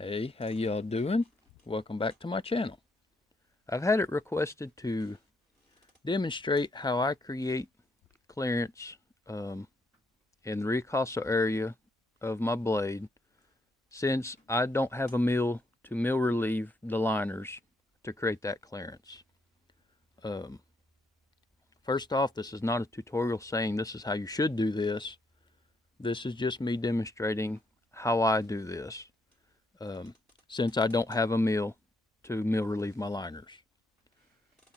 Hey, how y'all doing? Welcome back to my channel. I've had it requested to demonstrate how I create clearance in the ricoso area of my blade, since I don't have a mill to mill relieve the liners to create that clearance. First off, this is not a tutorial saying this is how you should do this. This is just me demonstrating how I do this. Since I don't have a mill to mill relieve my liners.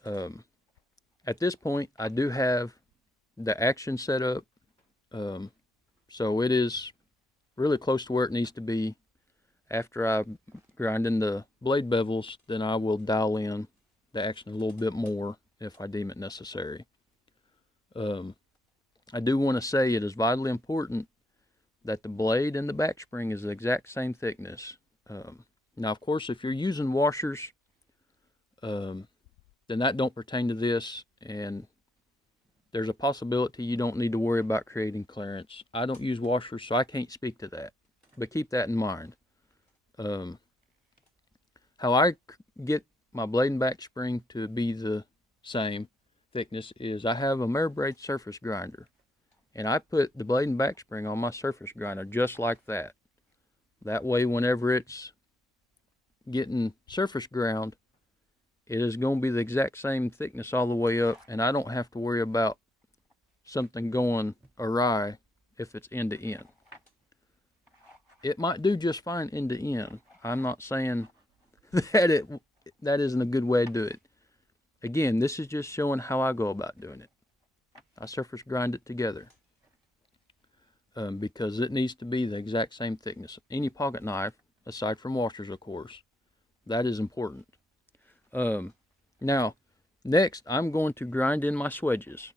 At this point, I do have the action set up, so it is really close to where it needs to be. After I grind in the blade bevels, then I will dial in the action a little bit more if I deem it necessary. I do want to say it is vitally important that the blade and the back spring is the exact same thickness. Now, of course, if you're using washers, then that don't pertain to this, and there's a possibility you don't need to worry about creating clearance. I don't use washers, so I can't speak to that, but keep that in mind. How I get my blade and back spring to be the same thickness is I have a mirror braid surface grinder, and I put the blade and back spring on my surface grinder just like that. That way, whenever it's getting surface ground, it is going to be the exact same thickness all the way up, and I don't have to worry about something going awry if it's end to end. It might do just fine end to end. I'm not saying that isn't a good way to do it. Again, this is just showing how I go about doing it. I surface grind it together because it needs to be the exact same thickness. Any pocket knife, aside from washers, of course, that is important. Now, next, I'm going to grind in my swedges.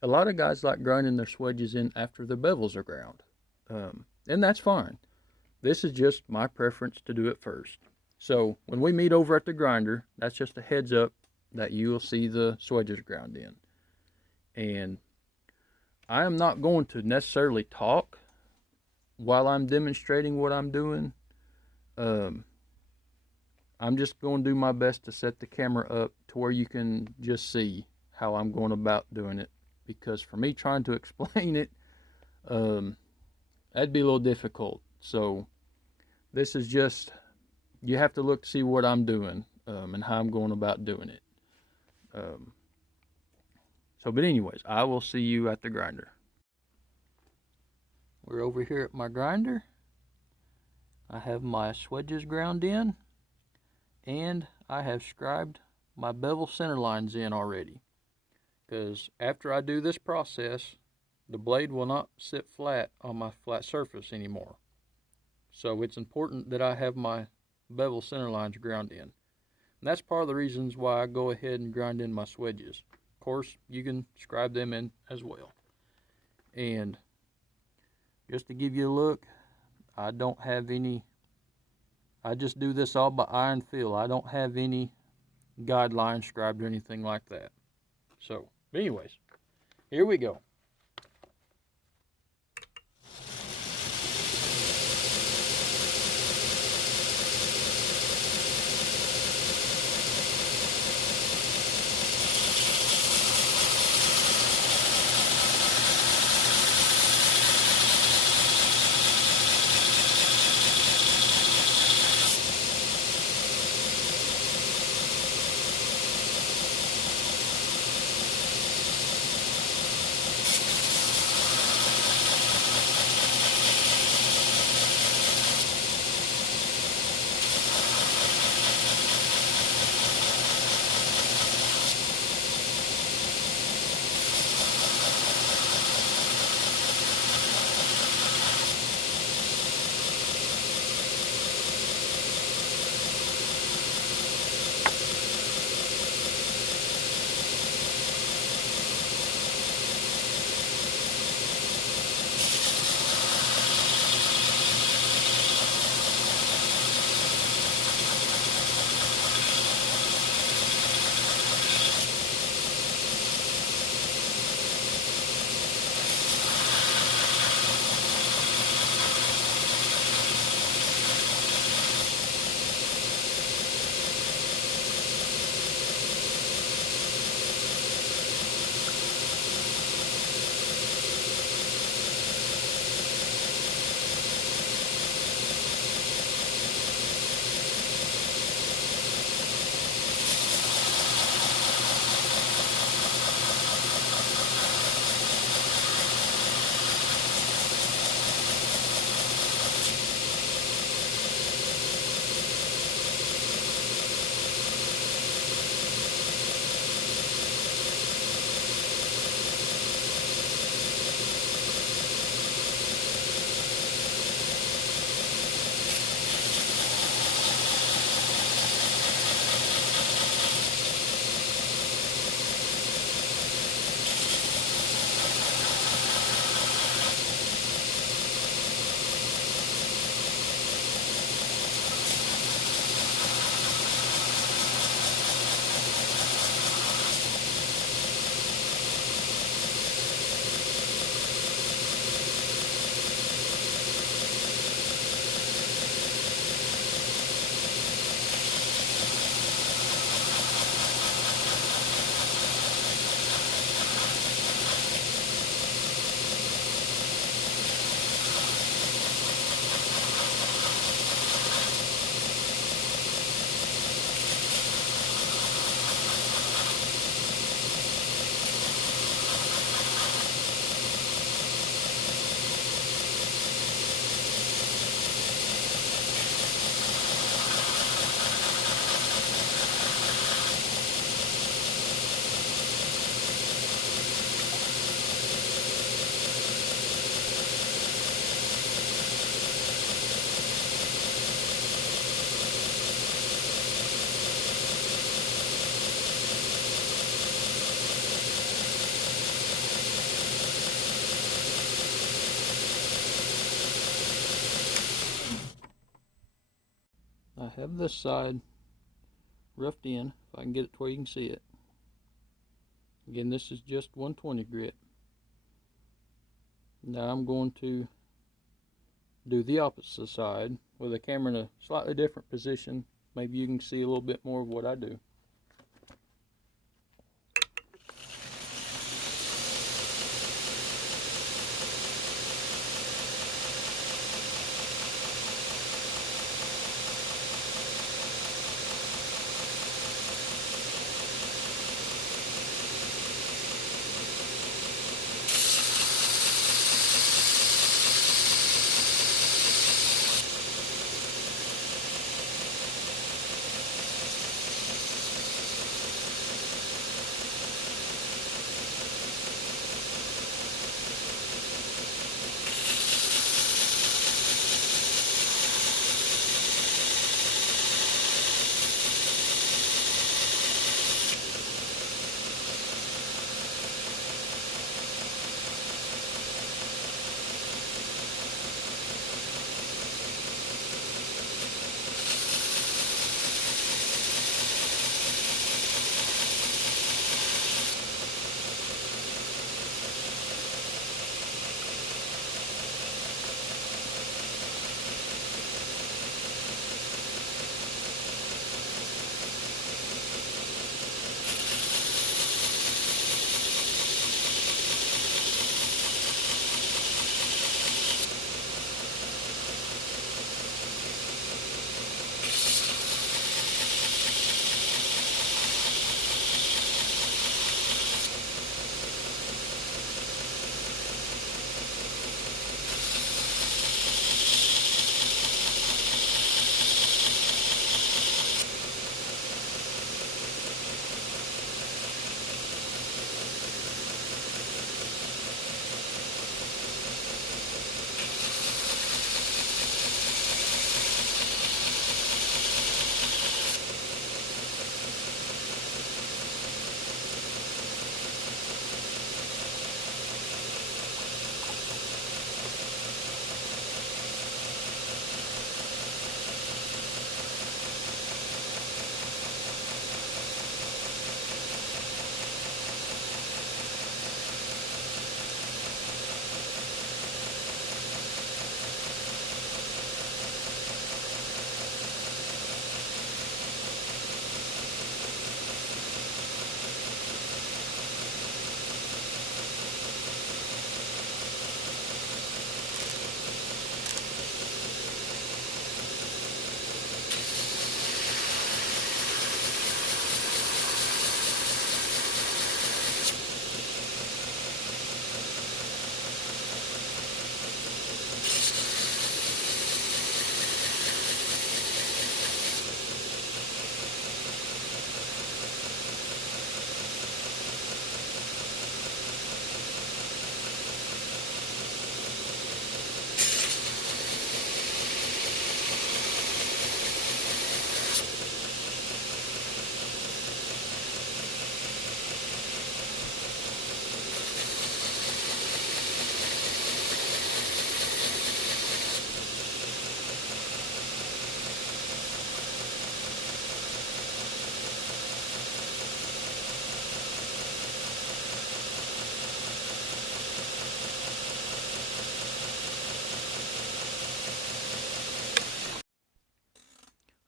A lot of guys like grinding their swedges in after their bevels are ground, and that's fine. This is just my preference to do it first. So when we meet over at the grinder, that's just a heads up that you will see the swedges ground in. And I am not going to necessarily talk while I'm demonstrating what I'm doing. I'm just going to do my best to set the camera up to where you can just see how I'm going about doing it. Because for me trying to explain it, that'd be a little difficult. So this is just, you have to look to see what I'm doing and how I'm going about doing it. But anyways, I will see you at the grinder. We're over here at my grinder. I have my swedges ground in, and I have scribed my bevel center lines in already. Because after I do this process, the blade will not sit flat on my flat surface anymore. So it's important that I have my bevel center lines ground in. And that's part of the reasons why I go ahead and grind in my swedges. Of course, you can scribe them in as well. And just to give you a look, I don't have any, I just do this all by eye and feel. I don't have any guidelines scribed or anything like that. So, anyways, here we go. have this side roughed in, if I can get it to where you can see it. Again, this is just 120 grit. Now I'm going to do the opposite side with the camera in a slightly different position. Maybe you can see a little bit more of what I do.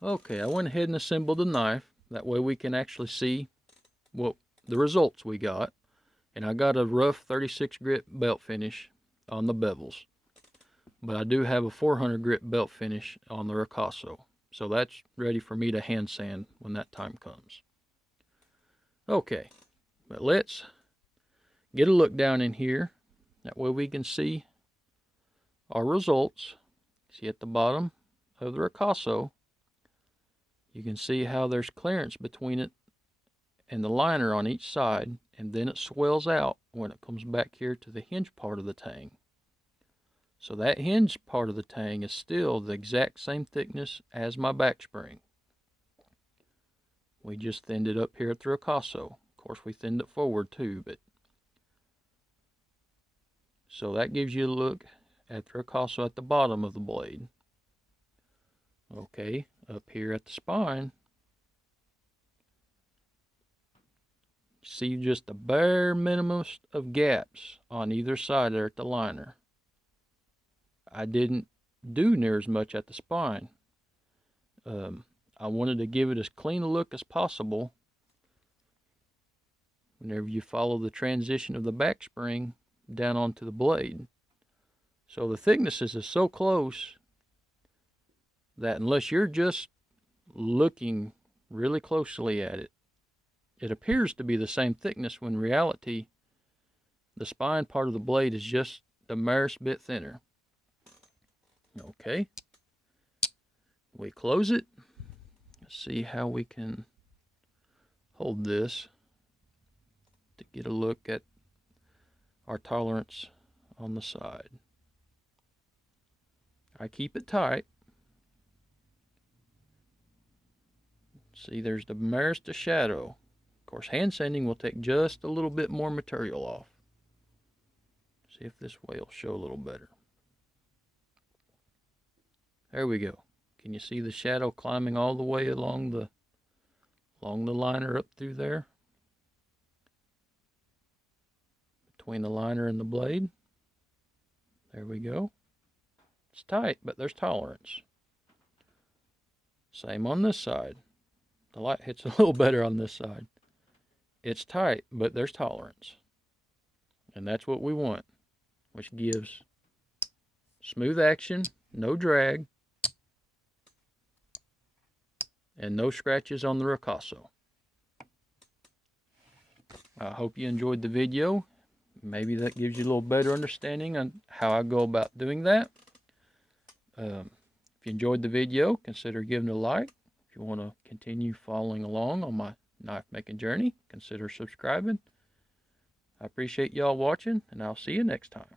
Okay, I went ahead and assembled the knife. That way we can actually see what the results we got. And I got a rough 36 grit belt finish on the bevels. But I do have a 400 grit belt finish on the ricoso. So that's ready for me to hand sand when that time comes. Okay, but let's get a look down in here. That way we can see our results. See at the bottom of the ricoso, you can see how there's clearance between it and the liner on each side, and then it swells out when it comes back here to the hinge part of the tang. So that hinge part of the tang is still the exact same thickness as my back spring. We just thinned it up here at the ricoso. Of course, we thinned it forward too, but so that gives you a look at the ricoso at the bottom of the blade. Okay, up here at the spine, see just the bare minimum of gaps on either side there at the liner. I didn't do near as much at the spine. I wanted to give it as clean a look as possible whenever you follow the transition of the back spring down onto the blade. So the thicknesses is so close that unless you're just looking really closely at it, it appears to be the same thickness when in reality the spine part of the blade is just the merest bit thinner. Okay, we close it. Let's see how we can hold this to get a look at our tolerance on the side. I keep it tight. See, there's the merest of shadow. Of course, hand sanding will take just a little bit more material off. See if this way will show a little better. There we go. Can you see the shadow climbing all the way along the liner up through there? Between the liner and the blade. There we go. It's tight, but there's tolerance. Same on this side. The light hits a little better on this side. It's tight, but there's tolerance. And that's what we want, which gives smooth action, no drag, and no scratches on the ricoso. I hope you enjoyed the video. Maybe that gives you a little better understanding on how I go about doing that. If you enjoyed the video, consider giving it a like. If you want to continue following along on my knife making journey, consider subscribing. I appreciate y'all watching, and I'll see you next time.